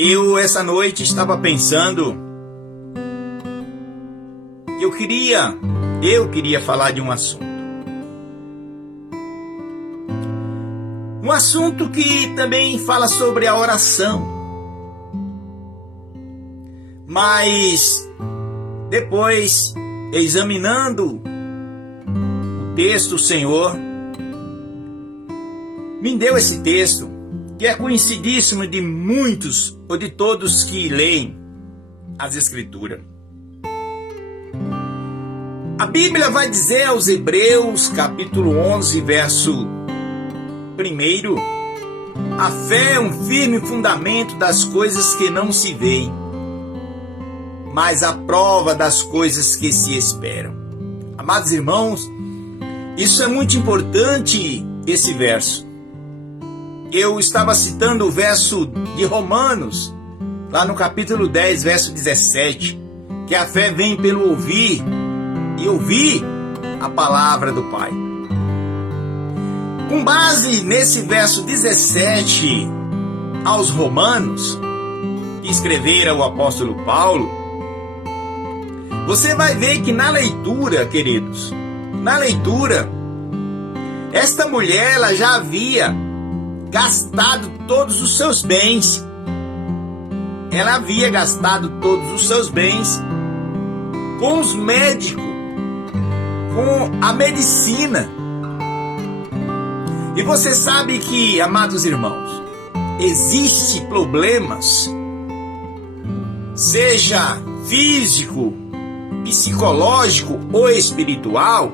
Eu, essa noite, estava pensando que eu queria falar de um assunto. Um assunto que também fala sobre a oração. Mas, depois, examinando o texto, o Senhor me deu esse texto, que é conhecidíssimo de muitos ou de todos que leem as Escrituras. A Bíblia vai dizer aos Hebreus, capítulo 11, verso 1, a fé é um firme fundamento das coisas que não se veem, mas a prova das coisas que se esperam. Amados irmãos, isso é muito importante, esse verso. Eu estava citando o verso de Romanos, lá no capítulo 10, verso 17, que a fé vem pelo ouvir, e ouvir a palavra do Pai. Com base nesse verso 17 aos Romanos, que escrevera o apóstolo Paulo, você vai ver que na leitura, queridos, esta mulher ela já havia gastado todos os seus bens. Ela havia gastado todos os seus bens com os médicos, com a medicina. E você sabe que, amados irmãos, existem problemas, seja físico, psicológico ou espiritual,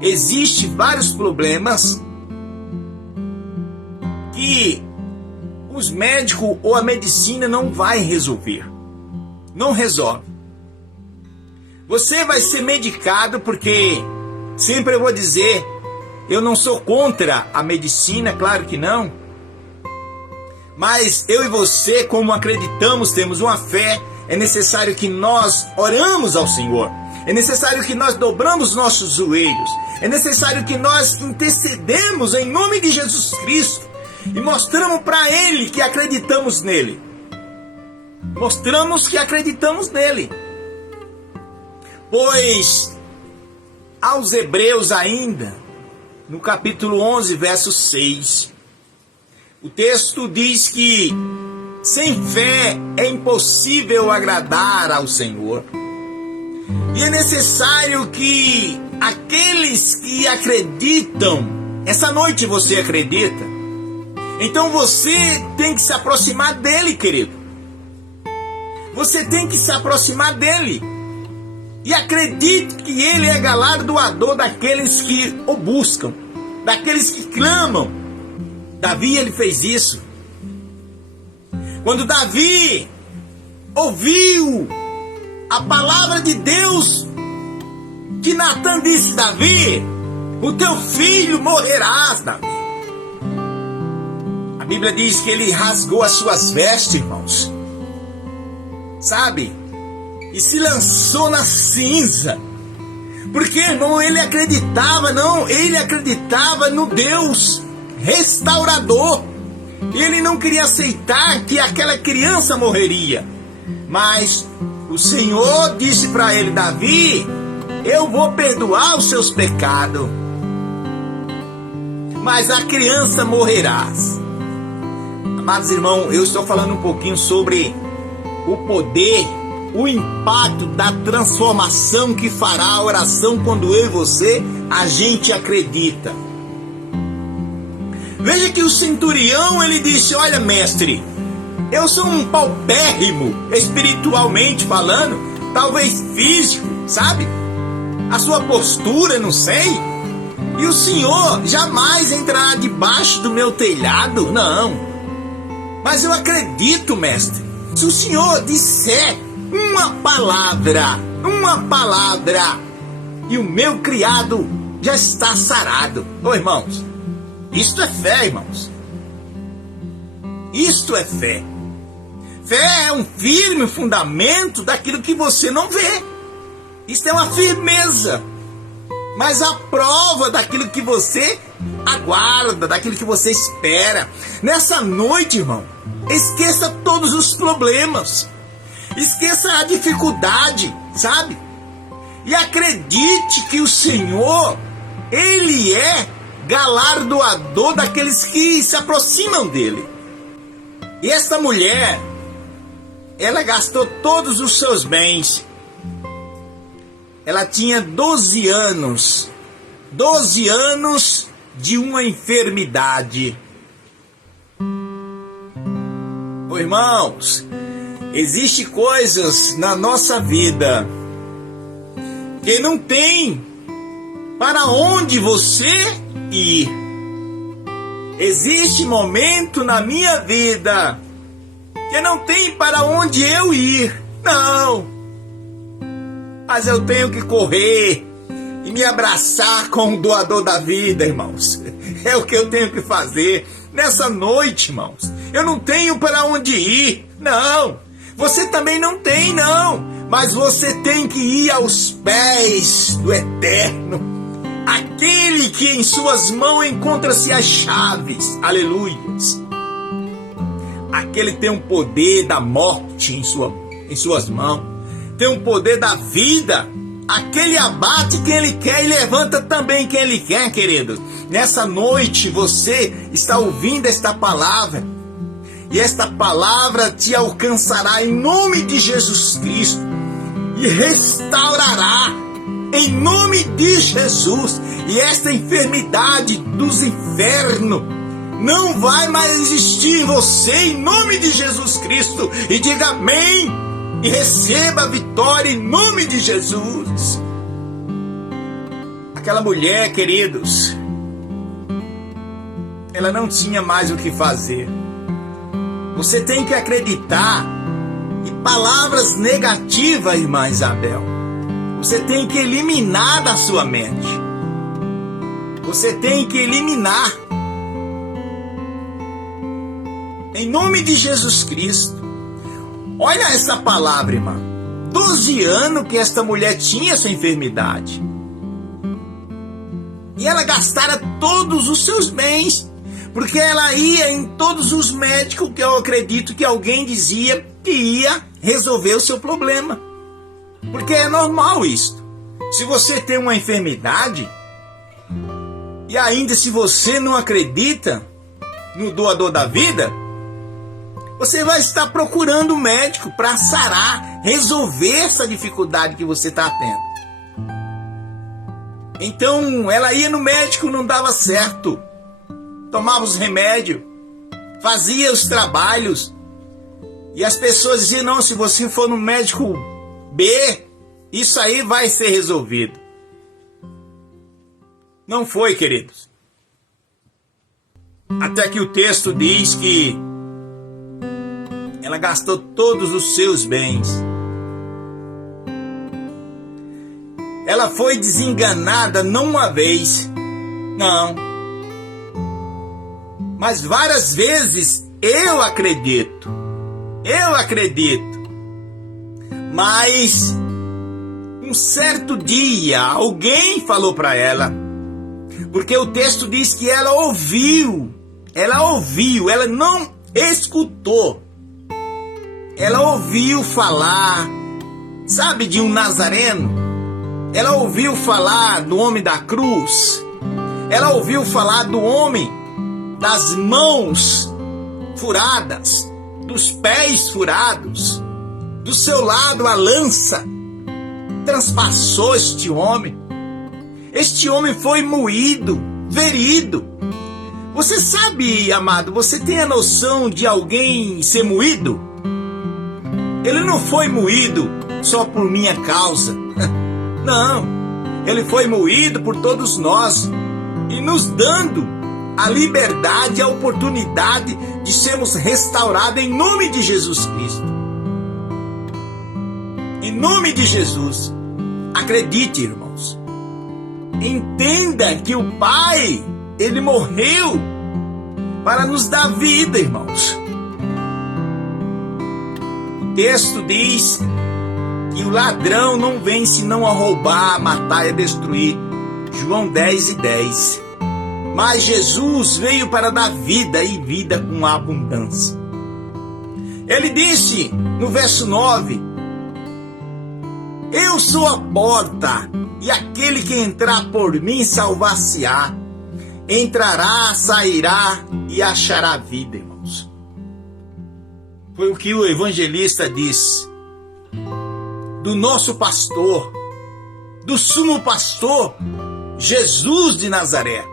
existem vários problemas que os médicos ou a medicina não vai resolver. Não resolve. Você vai ser medicado porque, sempre eu vou dizer, eu não sou contra a medicina, claro que não. Mas eu e você, como acreditamos, temos uma fé, é necessário que nós oramos ao Senhor. É necessário que nós dobramos nossos joelhos. É necessário que nós intercedemos em nome de Jesus Cristo. E mostramos para Ele que acreditamos nele. Mostramos que acreditamos nele. Pois, aos Hebreus ainda, no capítulo 11, verso 6, o texto diz que sem fé é impossível agradar ao Senhor. E é necessário que aqueles que acreditam, essa noite você acredita? Então você tem que se aproximar dele, querido. Você tem que se aproximar dele. E acredite que ele é galardoador daqueles que o buscam, daqueles que clamam. Davi, ele fez isso. Quando Davi ouviu a palavra de Deus, que Natan disse: Davi, o teu filho morrerás, Davi. A Bíblia diz que ele rasgou as suas vestes, irmãos. Sabe? E se lançou na cinza. Porque, irmão, ele acreditava no Deus restaurador. Ele não queria aceitar que aquela criança morreria. Mas o Senhor disse para ele: Davi, eu vou perdoar os seus pecados, mas a criança morrerás. Amados irmãos, eu estou falando um pouquinho sobre o poder, o impacto da transformação que fará a oração quando eu e você, a gente acredita. Veja que o centurião, ele disse: olha, mestre, eu sou um paupérrimo, espiritualmente falando, talvez físico, sabe? A sua postura, não sei. E o Senhor jamais entrará debaixo do meu telhado, não. Mas eu acredito, mestre, se o Senhor disser uma palavra, e o meu criado já está sarado. Ô irmãos, isto é fé, irmãos. Isto é fé. Fé é um firme fundamento daquilo que você não vê. Isto é uma firmeza. mas a prova daquilo que você aguarda, daquilo que você espera. Nessa noite, irmão, esqueça todos os problemas, esqueça a dificuldade, sabe? E acredite que o Senhor, Ele é galardoador daqueles que se aproximam dEle. E esta mulher, ela gastou todos os seus bens. Ela tinha 12 anos de uma enfermidade. Oh, irmãos, existem coisas na nossa vida que não tem para onde você ir. Existe momento na minha vida que não tem para onde eu ir. Não. Mas eu tenho que correr e me abraçar com o doador da vida, irmãos. É o que eu tenho que fazer nessa noite, irmãos. Eu não tenho para onde ir. Não. Você também não tem, não. Mas você tem que ir aos pés do Eterno, aquele que em suas mãos encontra-se as chaves, aleluias. Aquele tem um poder da morte em suas mãos, tem um poder da vida, aquele abate quem ele quer e levanta também quem ele quer, queridos. Nessa noite você está ouvindo esta palavra, e esta palavra te alcançará em nome de Jesus Cristo, e restaurará em nome de Jesus, e esta enfermidade dos infernos não vai mais existir em você, em nome de Jesus Cristo. E diga amém, e receba a vitória em nome de Jesus. Aquela mulher, queridos, ela não tinha mais o que fazer. Você tem que acreditar. E palavras negativas, irmã Isabel, você tem que eliminar da sua mente. Você tem que eliminar. Em nome de Jesus Cristo. Olha essa palavra, irmã. 12 anos que esta mulher tinha essa enfermidade. E ela gastara todos os seus bens. Porque ela ia em todos os médicos, que eu acredito que alguém dizia que ia resolver o seu problema. Porque é normal isso. Se você tem uma enfermidade, e ainda se você não acredita no doador da vida, você vai estar procurando um médico para sarar, resolver essa dificuldade que você está tendo. Então, ela ia no médico, não dava certo. Tomava os remédios, fazia os trabalhos, e as pessoas diziam, não, se você for no médico B, isso aí vai ser resolvido. Não foi, queridos. Até que o texto diz que ela gastou todos os seus bens. Ela foi desenganada não uma vez, não, mas várias vezes. Eu acredito. Mas um certo dia alguém falou para ela, porque o texto diz que ela ouviu, ela não escutou, ela ouviu falar, sabe, de um nazareno. Ela ouviu falar do homem da cruz, ela ouviu falar do homem das mãos furadas, dos pés furados, do seu lado a lança transpassou este homem. Este homem foi moído, ferido. Você sabe, amado, você tem a noção de alguém ser moído? Ele não foi moído só por minha causa. Não, ele foi moído por todos nós e nos dando a liberdade, a oportunidade de sermos restaurados em nome de Jesus Cristo. Em nome de Jesus. Acredite, irmãos. Entenda que o Pai, Ele morreu para nos dar vida, irmãos. O texto diz que o ladrão não vem senão a roubar, a matar e a destruir. João 10:10. Mas Jesus veio para dar vida e vida com abundância. Ele disse no verso 9: eu sou a porta, e aquele que entrar por mim salvar-se-á. Entrará, sairá e achará vida, irmãos. Foi o que o evangelista disse do nosso pastor, do sumo pastor, Jesus de Nazaré.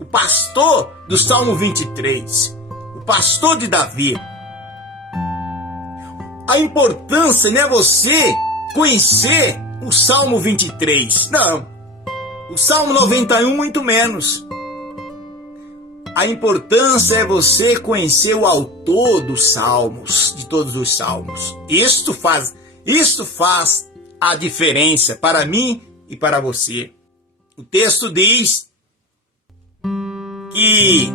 O pastor do Salmo 23, o pastor de Davi. A importância não é você conhecer o Salmo 23, não. O Salmo 91 muito menos. A importância é você conhecer o autor dos salmos, de todos os salmos. Isto faz a diferença para mim e para você. O texto diz que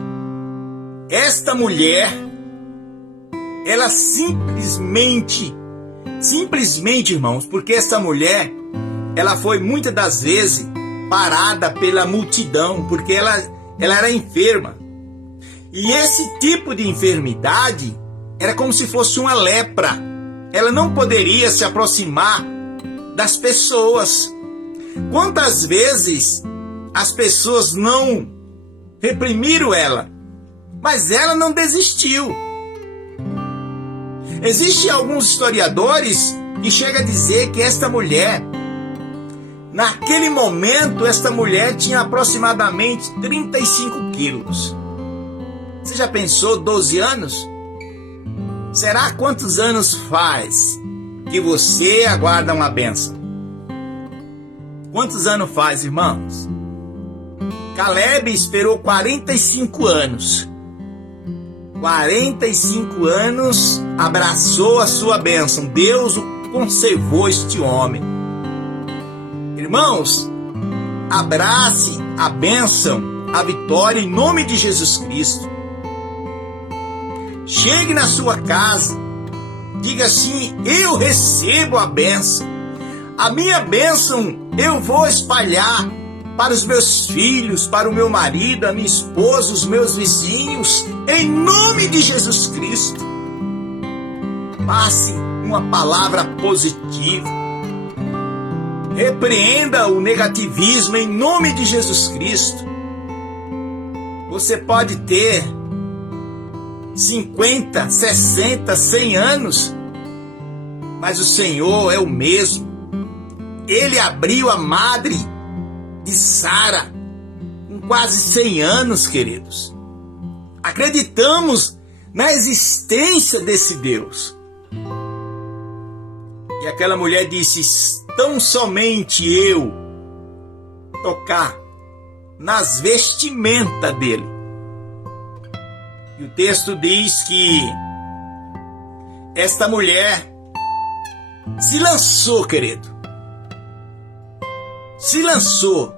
esta mulher, ela simplesmente, irmãos, porque essa mulher, ela foi muitas das vezes parada pela multidão, porque ela era enferma. E esse tipo de enfermidade era como se fosse uma lepra. Ela não poderia se aproximar das pessoas. Quantas vezes as pessoas não reprimiram ela, mas ela não desistiu. Existem alguns historiadores que chegam a dizer que esta mulher, naquele momento, esta mulher tinha aproximadamente 35 quilos. Você já pensou 12 anos? Será quantos anos faz que você aguarda uma bênção? Quantos anos faz, irmãos? Caleb esperou 45 anos. 45 anos abraçou a sua bênção. Deus conservou este homem. Irmãos, abrace a bênção, a vitória em nome de Jesus Cristo. Chegue na sua casa, diga assim: eu recebo a bênção. A minha bênção eu vou espalhar para os meus filhos, para o meu marido, a minha esposa, os meus vizinhos, em nome de Jesus Cristo. Passe uma palavra positiva. Repreenda o negativismo em nome de Jesus Cristo. Você pode ter 50, 60, 100 anos, mas o Senhor é o mesmo. Ele abriu a madre de Sara com quase 100 anos, queridos. Acreditamos na existência desse Deus. E aquela mulher disse: tão somente eu tocar nas vestimentas dele. E o texto diz que esta mulher se lançou, querido. Se lançou,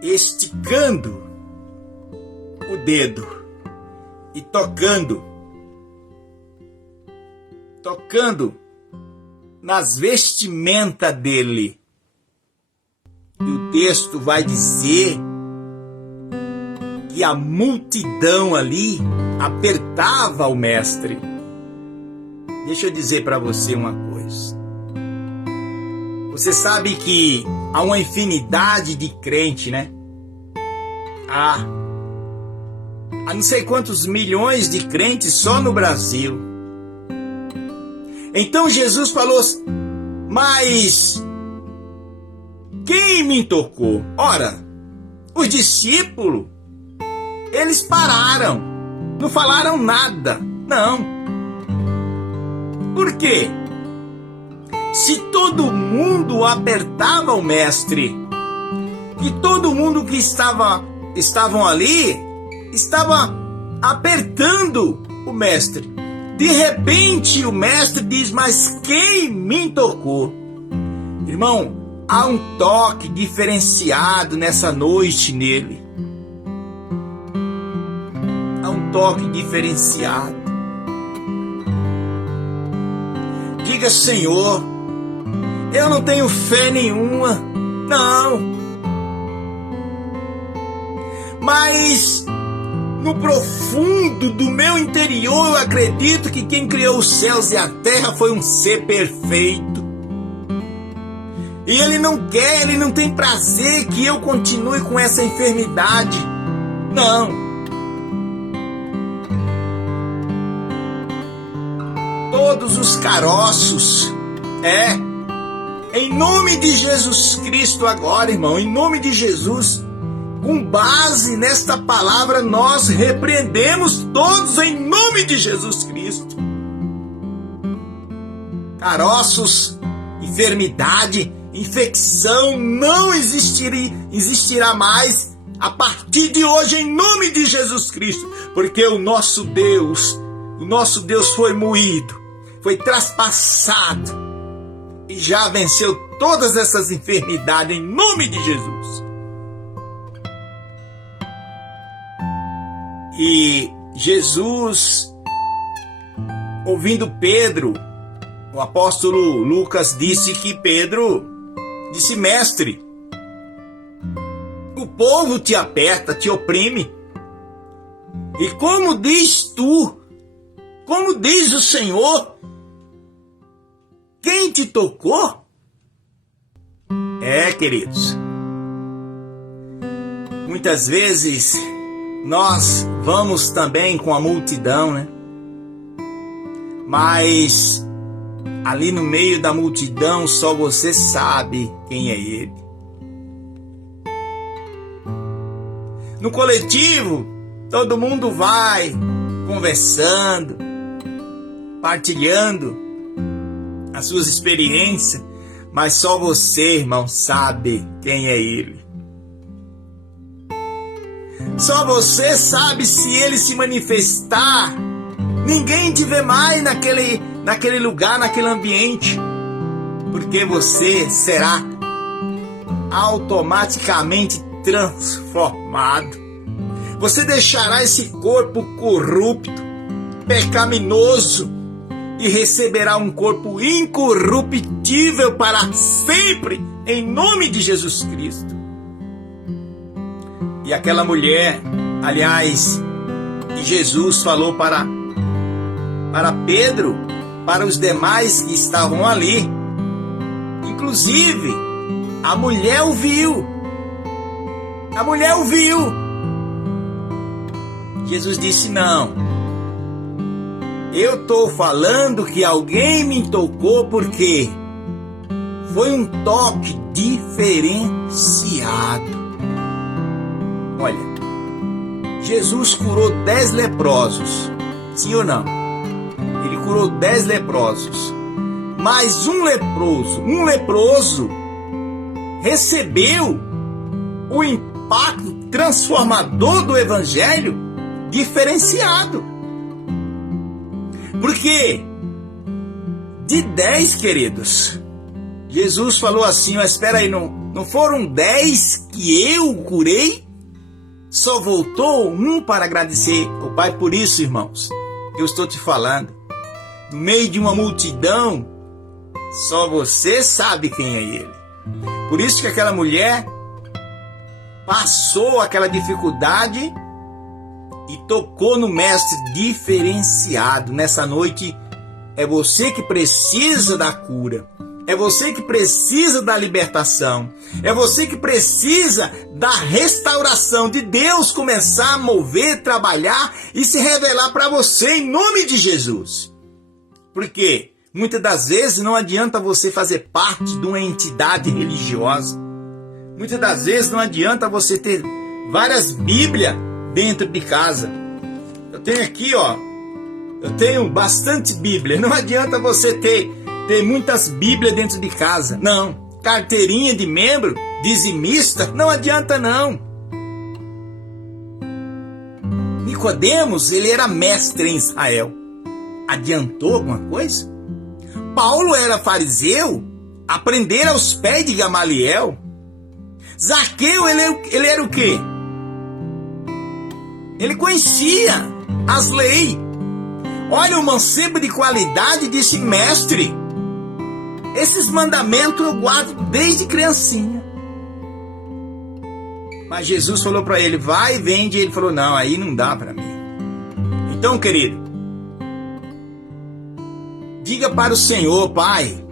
esticando o dedo e tocando nas vestimentas dele. E o texto vai dizer que a multidão ali apertava o mestre. Deixa eu dizer para você uma coisa. Você sabe que há uma infinidade de crente, né? Há não sei quantos milhões de crentes só no Brasil. Então Jesus falou: mas quem me tocou? Ora, os discípulos, eles pararam, não falaram nada, não. Por quê? Se todo mundo apertava o mestre, e todo mundo que estavam ali, estava apertando o mestre. De repente o mestre diz: mas quem me tocou? Irmão, há um toque diferenciado nessa noite nele. Há um toque diferenciado. Diga: Senhor, eu não tenho fé nenhuma, não. Mas no profundo do meu interior eu acredito que quem criou os céus e a terra foi um ser perfeito. E ele não quer, ele não tem prazer que eu continue com essa enfermidade. Não. Todos os caroços, em nome de Jesus Cristo agora, irmão, em nome de Jesus, com base nesta palavra, nós repreendemos todos em nome de Jesus Cristo. Caroços, enfermidade, infecção não existirá mais a partir de hoje em nome de Jesus Cristo, porque o nosso Deus foi moído, foi traspassado e já venceu todas essas enfermidades em nome de Jesus. E Jesus, ouvindo Pedro, o apóstolo Lucas disse que Pedro disse: mestre, o povo te aperta, te oprime. E como diz tu, como diz o Senhor, quem te tocou? Queridos, muitas vezes nós vamos também com a multidão, né? Mas ali no meio da multidão só você sabe quem é ele. No coletivo, todo mundo vai conversando, partilhando as suas experiências, mas só você, irmão, sabe quem é ele. Só você sabe se ele se manifestar. Ninguém te vê mais naquele lugar, naquele ambiente, porque você será automaticamente transformado. Você deixará esse corpo corrupto, pecaminoso, e receberá um corpo incorruptível para sempre, em nome de Jesus Cristo. E aquela mulher, aliás, Jesus falou para Pedro, para os demais que estavam ali. Inclusive, a mulher ouviu. A mulher ouviu. Jesus disse: não. Eu estou falando que alguém me tocou porque foi um toque diferenciado. Olha, Jesus curou 10 leprosos, sim ou não? Ele curou 10 leprosos, mas um leproso recebeu o impacto transformador do evangelho diferenciado. Porque de 10, queridos, Jesus falou assim: mas espera aí, não foram 10 que eu curei? Só voltou um para agradecer ao Pai. Por isso, irmãos, eu estou te falando, no meio de uma multidão, só você sabe quem é ele. Por isso que aquela mulher passou aquela dificuldade e tocou no mestre diferenciado. Nessa noite, é você que precisa da cura. É você que precisa da libertação. É você que precisa da restauração, de Deus começar a mover, trabalhar e se revelar para você em nome de Jesus. Porque muitas das vezes não adianta você fazer parte de uma entidade religiosa. Muitas das vezes não adianta você ter várias Bíblias dentro de casa. Eu tenho aqui, eu tenho bastante Bíblia. Não adianta você ter muitas Bíblias dentro de casa. Não. Carteirinha de membro, dizimista, não adianta não. Nicodemos, ele era mestre em Israel. Adiantou alguma coisa? Paulo era fariseu, aprendera aos pés de Gamaliel. Zaqueu, ele era o quê? Ele conhecia as leis. Olha, o mancebo de qualidade disse: mestre, Esses mandamentos eu guardo desde criancinha. Mas Jesus falou para ele, vai e vende. E ele falou, não, aí não dá para mim. Então, querido, diga para o Senhor, Pai,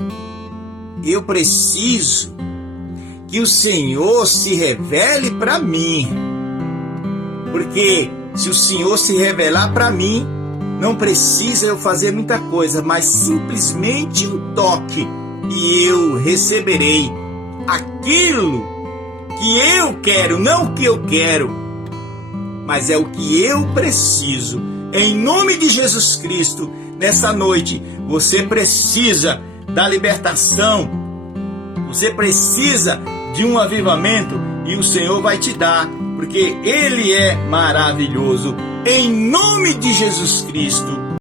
eu preciso que o Senhor se revele para mim. Porque se o Senhor se revelar para mim, não precisa eu fazer muita coisa, mas simplesmente um toque e eu receberei aquilo que eu quero, não o que eu quero, mas é o que eu preciso. Em nome de Jesus Cristo, nessa noite, você precisa da libertação, você precisa de um avivamento e o Senhor vai te dar, porque Ele é maravilhoso. Em nome de Jesus Cristo.